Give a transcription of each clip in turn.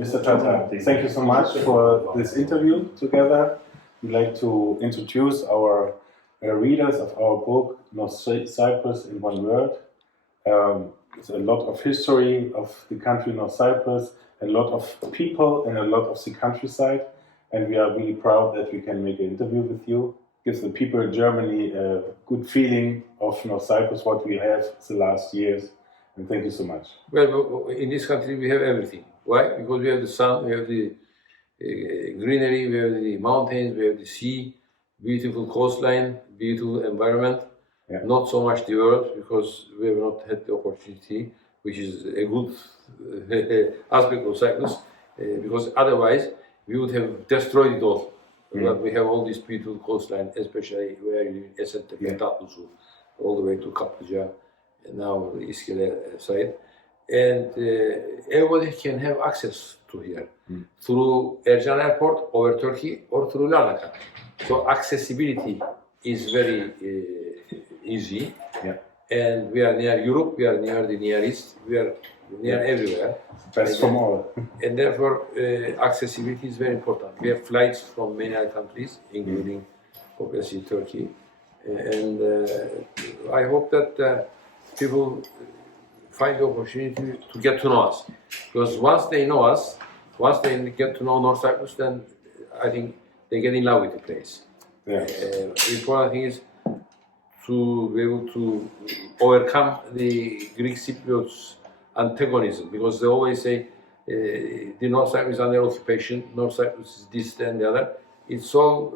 Mr. Tatar, thank you so much for this interview together. We'd like to introduce our readers of our book, North Cyprus in one word. It's a lot of history of the country North Cyprus, a lot of people and a lot of the countryside. And we are really proud that we can make an interview with you. Gives the people in Germany a good feeling of North Cyprus, what we have the last years. And thank you so much. Well, in this country we have everything. Why? Because we have the sun, we have the greenery, we have the mountains, we have the sea, beautiful coastline, beautiful environment. Yeah. Not so much developed because we have not had the opportunity, which is a good aspect of Cyprus, because otherwise we would have destroyed it all. But we have all this beautiful coastline, especially where you in Esentepe, all the way to Kaplıca, and now the İskele side. And everybody can have access to here through Ercan Airport over Turkey or through Larnaca. So accessibility is very easy. Yeah. And we are near Europe, we are near the Near East, we are near everywhere. Best from all. And therefore accessibility is very important. We have flights from many other countries, including obviously Turkey. And I hope that people find the opportunity to get to know us. Because once they know us, once they get to know North Cyprus, then I think they get in love with the place. Yeah. The important thing is to be able to overcome the Greek Cypriots antagonism, because they always say the North Cyprus is under occupation, North Cyprus is this and the other. It's all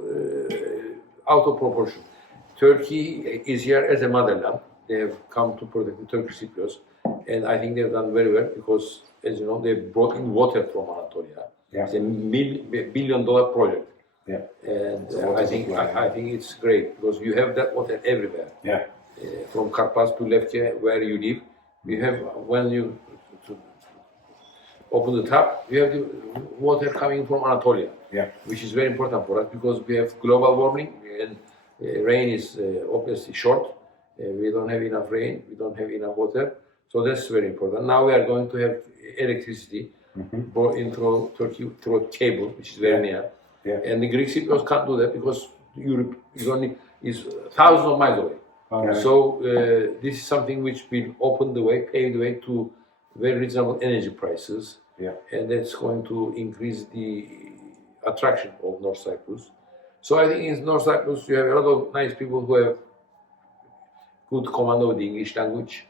out of proportion. Turkey is here as a motherland. They have come to protect the Turkish Cypriots, and I think they've done very well because, as you know, they brought in water from Anatolia. Yeah. It's $1 billion project. Yeah. And I think it's great because you have that water everywhere. Yeah. From Karpas to Lefke, where you live, you have, when you open the tap, you have the water coming from Anatolia. Yeah. Which is very important for us because we have global warming and rain is obviously short. We don't have enough rain, we don't have enough water, so that's very important. Now we are going to have electricity brought in through Turkey through a cable, which is very near. Yeah. And the Greek Cypriots can't do that because Europe is thousands of miles away. Okay. So this is something which will open the way, pave the way to very reasonable energy prices. Yeah. And that's going to increase the attraction of North Cyprus. So I think in North Cyprus you have a lot of nice people who have good command of the English language.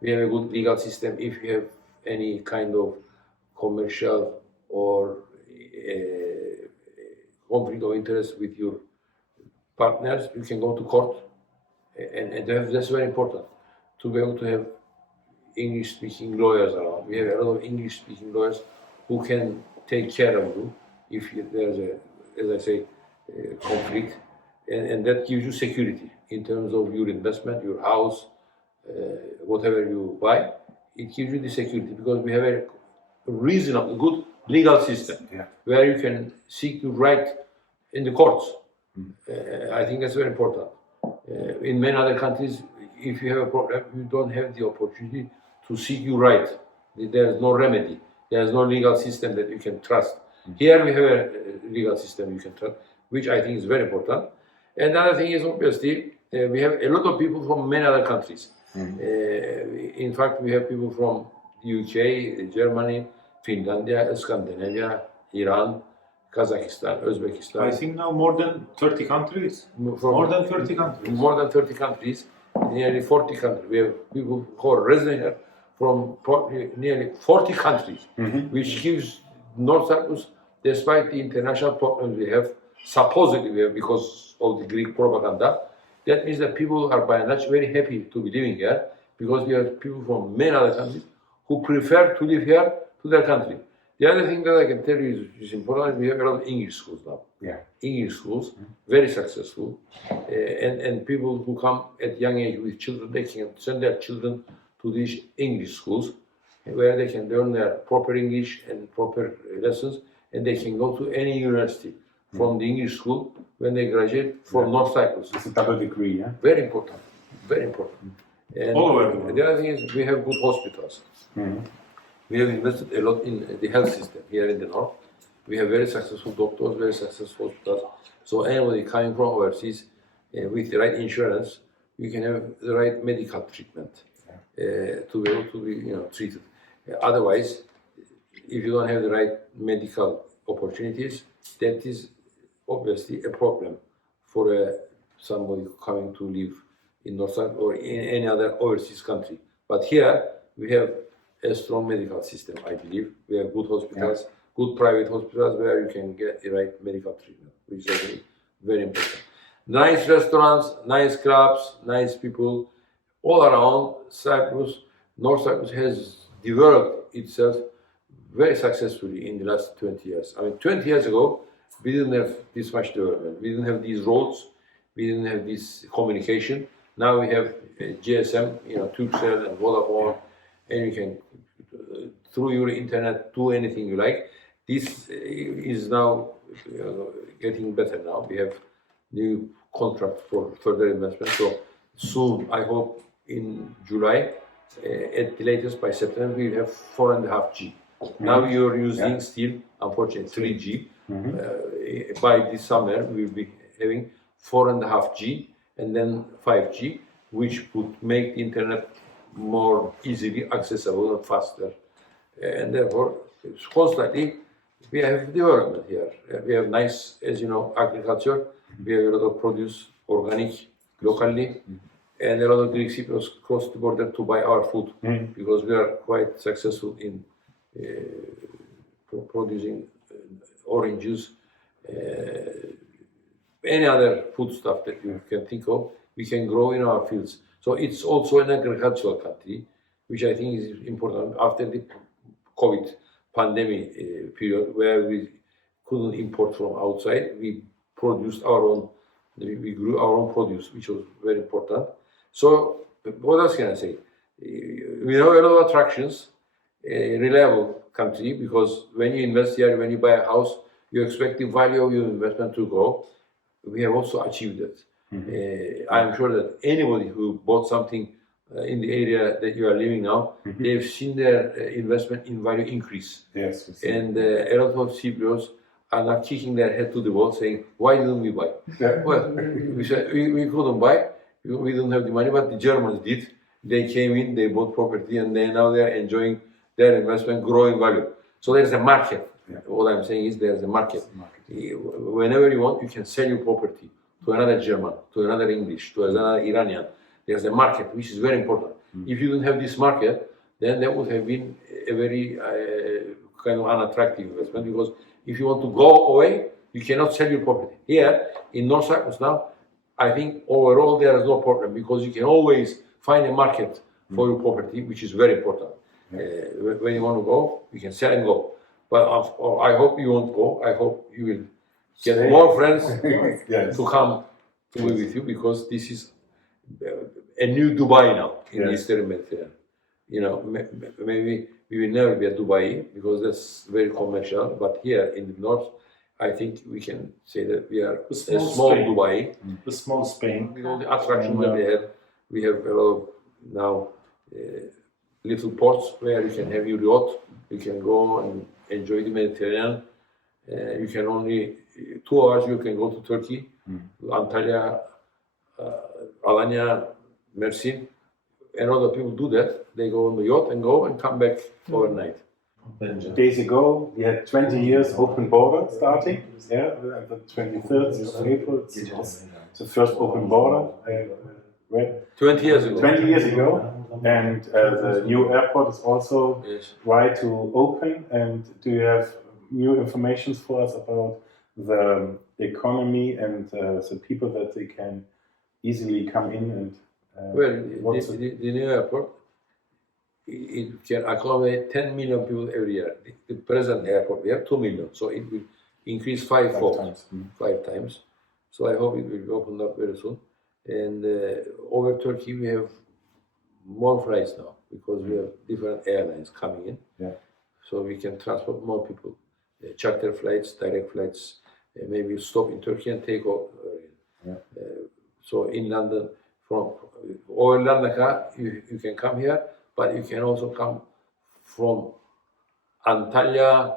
We have a good legal system. If you have any kind of commercial or conflict of interest with your partners, you can go to court, and that's very important to be able to have English-speaking lawyers around. We have a lot of English-speaking lawyers who can take care of you if there's a, as I say, conflict, and that gives you security in terms of your investment, your house, whatever you buy. It gives you the security because we have a reasonable, good legal system where you can seek your right in the courts. I think that's very important. In many other countries, if you have a problem, you don't have the opportunity to seek your right. There is no remedy. There is no legal system that you can trust. Here we have a legal system you can trust, which I think is very important. And the other thing is, obviously, we have a lot of people from many other countries. In fact, we have people from the UK, Germany, Finland, Scandinavia, Iran, Kazakhstan, Uzbekistan. I think now more than 30 countries. More than 30 countries. More than 30 countries, nearly 40 countries. We have people who are resident here from nearly 40 countries, which gives North Cyprus, despite the international problems we have, supposedly we have because of the Greek propaganda, that means that people are by and large very happy to be living here because we have people from many other countries who prefer to live here to their country. The other thing that I can tell you is important, we have a lot of English schools now. Yeah. English schools, very successful. And people who come at young age with children, they can send their children to these English schools where they can learn their proper English and proper lessons, and they can go to any university from the English school when they graduate from North Cyprus. It's a double degree, yeah? Very important, very important. And all over the world. The other thing is we have good hospitals. We have invested a lot in the health system here in the north. We have very successful doctors, very successful hospitals. So anybody coming from overseas with the right insurance, you can have the right medical treatment to be able to be treated. Otherwise, if you don't have the right medical opportunities, that is obviously a problem for somebody coming to live in North or in any other overseas country. But here we have a strong medical system, I believe. We have good hospitals, good private hospitals where you can get the right medical treatment, which is actually very important. Nice restaurants, nice clubs, nice people all around Cyprus. North Cyprus has developed itself very successfully in the last 20 years. I mean, 20 years ago, we didn't have this much development. We didn't have these roads. We didn't have this communication. Now we have GSM, Turkcell and Vodafone, and you can, through your internet, do anything you like. This is now getting better now. We have new contracts for further investment. So soon, I hope in July, at the latest by September, we'll have 4.5G. Now you're using still, unfortunately, 3G. By this summer, we'll be having 4.5G and then 5G, which would make the internet more easily accessible and faster. And therefore, constantly, we have development here. We have nice, as you know, agriculture. We have a lot of produce, organic, locally, and a lot of Greek Cypriots cross the border to buy our food because we are quite successful in producing orange juice, any other food stuff that you can think of, we can grow in our fields. So it's also an agricultural country, which I think is important. After the COVID pandemic period, where we couldn't import from outside, we produced our own, we grew our own produce, which was very important. So what else can I say? We have a lot of attractions, a reliable country, because when you invest here, when you buy a house, you expect the value of your investment to grow. We have also achieved that. I'm sure that anybody who bought something in the area that you are living now, they've seen their investment in value increase. Yes. And a lot of Cypriots are not kicking their head to the wall saying, why didn't we buy? Well, we said we couldn't buy, we don't have the money, but the Germans did. They came in, they bought property, and now they are enjoying their investment, growing value. So there's a market. What I'm saying is there's a market. Whenever you want, you can sell your property to another German, to another English, to another Iranian. There's a market, which is very important. If you don't have this market, then that would have been a very kind of unattractive investment, because if you want to go away, you cannot sell your property. Here, in North Cyprus now, I think overall there is no problem, because you can always find a market for your property, which is very important. When you want to go, you can sell and go. But I hope you won't go. I hope you will get more friends to come to be with you, because this is a new Dubai now in the Eastern Mediterranean. Maybe we will never be a Dubai, because that's very commercial. But here in the north, I think we can say that we are a small Dubai. The small Spain. With all the attractions that they have, we have a lot of now little ports where you can have your yacht. You can go and enjoy the Mediterranean. You can only 2 hours you can go to Turkey, Antalya, Alanya, Mersin, and other people do that. They go on the yacht and go and come back overnight. Days ago, we had 20 years open border starting. The 23rd of April, it's the first open border. 20 years ago. 20 years ago, and the new airport is also right to open. And do you have new information for us about the economy and the people that they can easily come in and? The new airport, it can accommodate 10 million people every year. The present airport, we have 2 million, so it will increase fivefold, 5 times. So I hope it will be opened up very soon. And over Turkey, we have more flights now, because we have different airlines coming in. So we can transport more people. Charter flights, direct flights, maybe stop in Turkey and take off. So in London, from over London, you can come here, but you can also come from Antalya,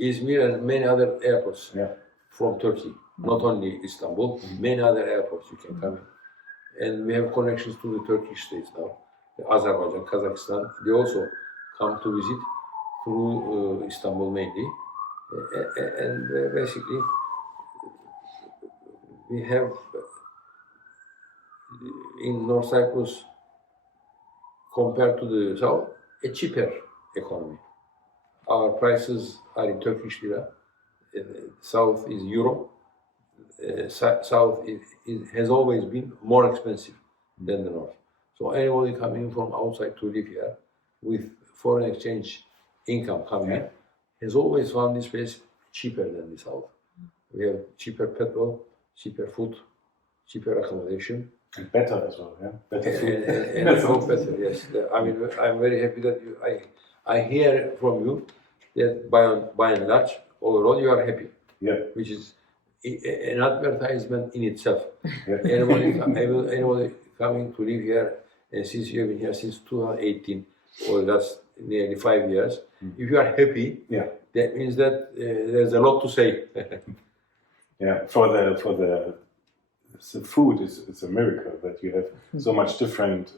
Izmir, and many other airports from Turkey. Not only Istanbul, many other airports you can come in. And we have connections to the Turkish states now. Azerbaijan, Kazakhstan, they also come to visit through Istanbul mainly. And basically, we have in North Cyprus, compared to the south, a cheaper economy. Our prices are in Turkish lira. South is euro. South has always been more expensive than the north. So anybody coming from outside to live here with foreign exchange income coming in has always found this place cheaper than the south. We have cheaper petrol, cheaper food, cheaper accommodation. And better as well, better food. And food better, yes. I mean, I'm very happy that I hear from you that by and large, overall, you are happy. Which is an advertisement in itself. Anybody coming to live here, and since you have been here since 2018, or that's nearly 5 years, if you are happy, that means that there's a lot to say. For the food is a miracle that you have so much different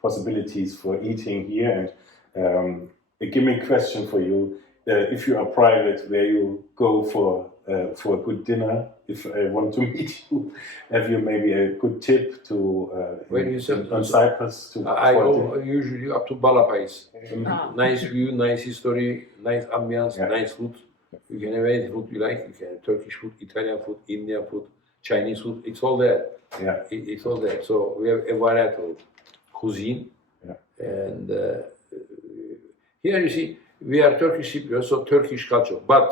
possibilities for eating here. And a gimmick question for you: if you are private, where you go for a good dinner, if I want to meet you, have you maybe a good tip to on Cyprus? I go usually up to Balapais. Nice view, nice history, nice ambience, nice food. You can have any food you like. You can have Turkish food, Italian food, Indian food, Chinese food. It's all there. It's all there. So we have a variety of cuisine. And here you see, we are Turkish Cypriots, so Turkish culture. But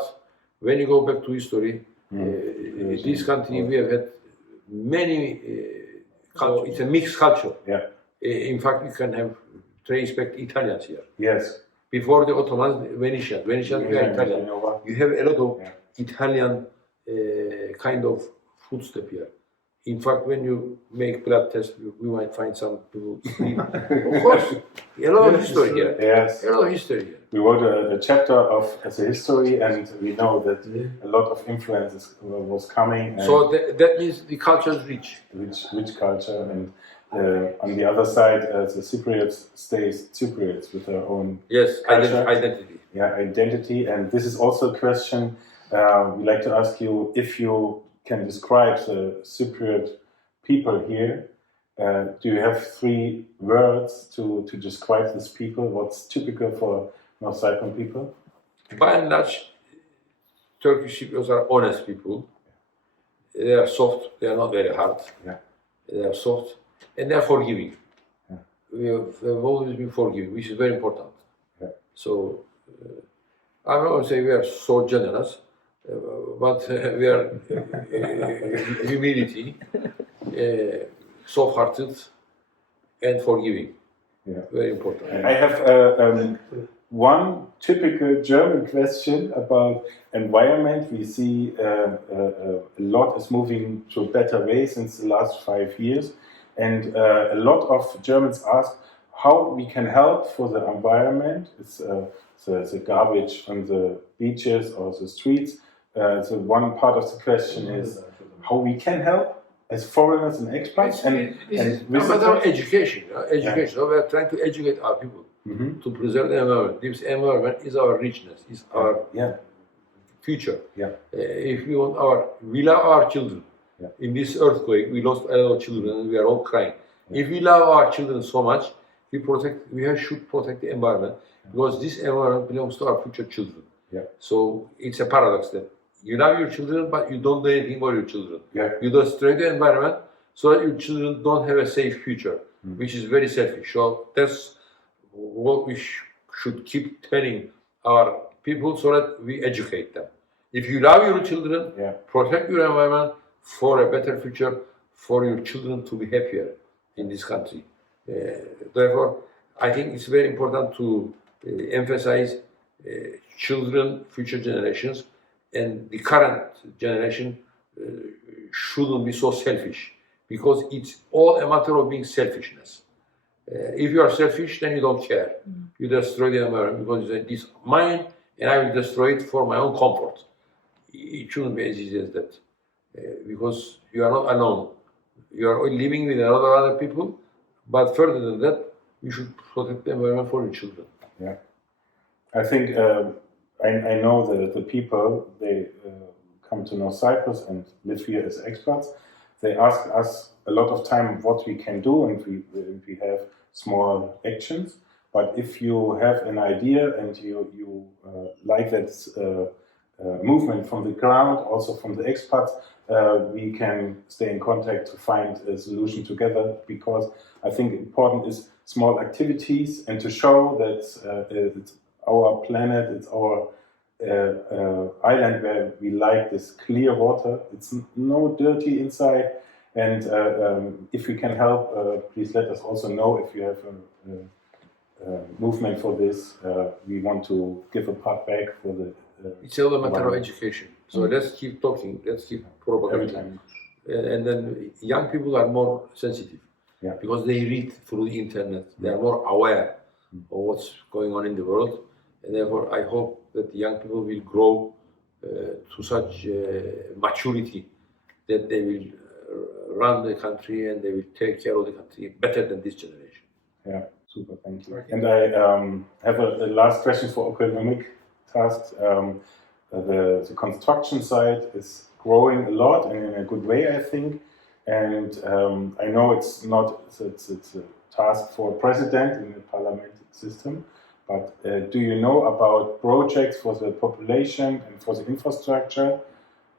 when you go back to history, this country we have had many culture. It's a mixed culture. In fact, you can have trace back Italians here. Before the Ottomans, Venetians were Italian. You have a lot of Italian kind of footstep here. In fact, when you make blood tests, we might find some people eating. Of course, a lot of history here. A lot of history here. We wrote a chapter as a history, and we know that a lot of influences was coming. And so that means the culture is rich. Rich culture, and on the other side, the Cypriots stays Cypriots with their own identity. Identity. And this is also a question we like to ask you: if you can describe the Cypriot people here, do you have 3 words to describe these people? What's typical for North Cyprian people? By and large, Turkish Cypriots are honest people. They are soft, they are not very hard. They are soft, and they are forgiving. We have always been forgiving, which is very important. So, I'm not going to say we are so generous, but we are humility, soft-hearted, and forgiving. Very important. I have one typical German question about environment. We see a lot is moving to a better way since the last 5 years, and a lot of Germans ask how we can help for the environment. It's the garbage on the beaches or the streets. So one part of the question is how we can help as foreigners and expats. And about education. So we are trying to educate our people to preserve the environment. This environment is our richness, is our future. If we love our children. In this earthquake, we lost a lot of children, and we are all crying. If we love our children so much, we should protect the environment, because this environment belongs to our future children. So it's a paradox that you love your children, but you don't do anything for your children. You destroy the environment so that your children don't have a safe future, which is very selfish. So that's what we should keep telling our people, so that we educate them. If you love your children, protect your environment for a better future, for your children to be happier in this country. Therefore, I think it's very important to emphasize children, future generations, and the current generation shouldn't be so selfish, because it's all a matter of being selfishness. If you are selfish, then you don't care. you destroy the environment because you say, this is mine and I will destroy it for my own comfort. It shouldn't be as easy as that. Because you are not alone. You are living with a lot of other people, but further than that, you should protect the environment for your children. Yeah. I think I know that the people, they come to North Cyprus and live here as expats. They ask us a lot of time what we can do, and we have small actions. But if you have an idea and you like that movement from the ground, also from the expats, we can stay in contact to find a solution together, because I think important is small activities and to show that it's our planet, it's our island where we like this clear water. It's no dirty inside, and if we can help, please let us also know if you have a movement for this. We want to give a part back for the it's all a matter of education. So let's keep talking, let's keep propagating. And then young people are more sensitive because they read through the internet. They are more aware of what's going on in the world. And therefore, I hope that young people will grow to such maturity that they will run the country and they will take care of the country better than this generation. Yeah, super, thank you. And I have a last question for academic tasks. The construction side is growing a lot and in a good way, I think. And I know it's a task for a president in the parliament system. But do you know about projects for the population and for the infrastructure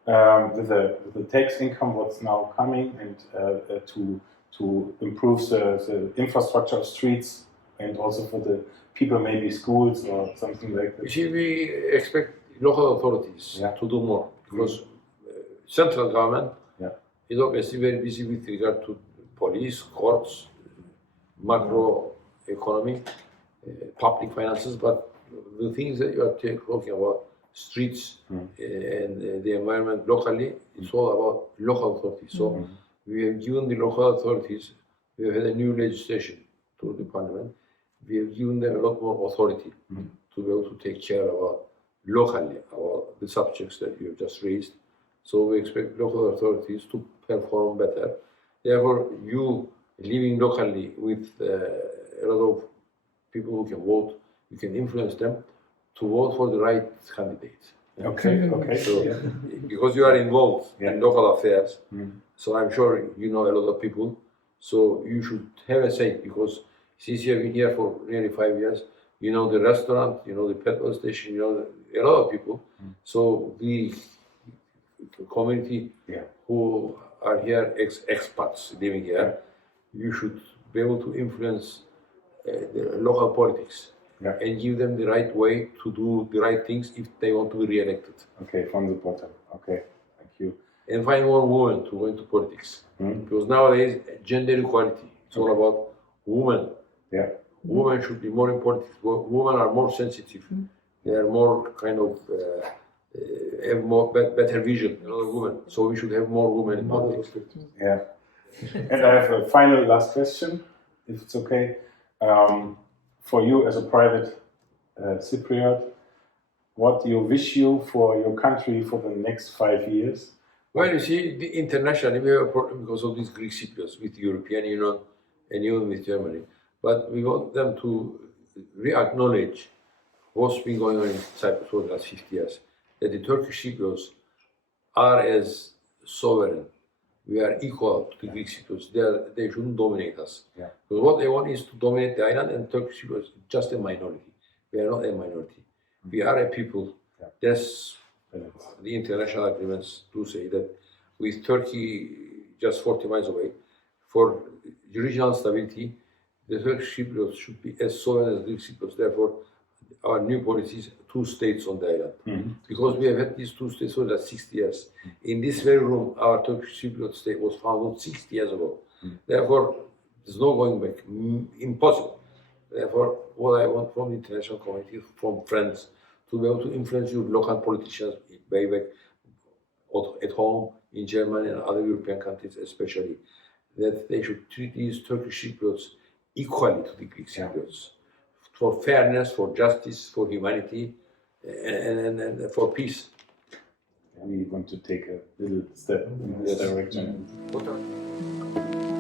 with the tax income, what's now coming, and to improve the infrastructure of streets and also for the people, maybe schools or something like that? You see, we expect local authorities to do more because central government is obviously very busy with regard to police, courts, macro economy, public finances, but the things that you are talking about, streets and the environment locally, it's all about local authorities. So we have given the local authorities, we have had a new legislation to the parliament, we have given them a lot more authority to be able to take care about locally about the subjects that you have just raised. So we expect local authorities to perform better. Therefore, you living locally with a lot of people who can vote, you can influence them to vote for the right candidate. Okay. So, because you are involved in local affairs, so I'm sure you know a lot of people, so you should have a say, because since you have been here for nearly 5 years, you know the restaurant, you know the petrol station, you know a lot of people. So the community who are here, expats living here, you should be able to influence the local politics and give them the right way to do the right things if they want to be re-elected. Okay, from the bottom. Okay, thank you. And find more women to go into politics. Because nowadays, gender equality, it's all about women. Women should be more important. Women are more sensitive. They are more kind of, have more better vision than other women. So we should have more women in politics. Yeah. And I have a final last question, if it's okay. For you as a private Cypriot, what do you wish you for your country for the next 5 years? Well, you see, internationally we have a problem because of these Greek Cypriots with the European Union and even with Germany. But we want them to re-acknowledge what's been going on in Cyprus for the last 50 years, that the Turkish Cypriots are as sovereign. We are equal to the Greek Cypriots. They shouldn't dominate us. Because what they want is to dominate the island, and Turkish Cypriots are just a minority. We are not a minority. We are a people. That's the international agreements do say that with Turkey just 40 miles away, for regional stability, the Turkish Cypriots should be as sovereign as Greek Cypriots. Therefore, our new policy is 2 states on the island. Because we have had these 2 states for the last 60 years. In this very room, our Turkish Cypriot state was founded 60 years ago. Therefore, there's no going back. Impossible. Therefore, what I want from the international community, from friends, to be able to influence your local politicians way back at home, in Germany and other European countries especially, that they should treat these Turkish Cypriots equally to the Greek Cypriots. for fairness, for justice, for humanity, and for peace. We want to take a little step in this direction. What are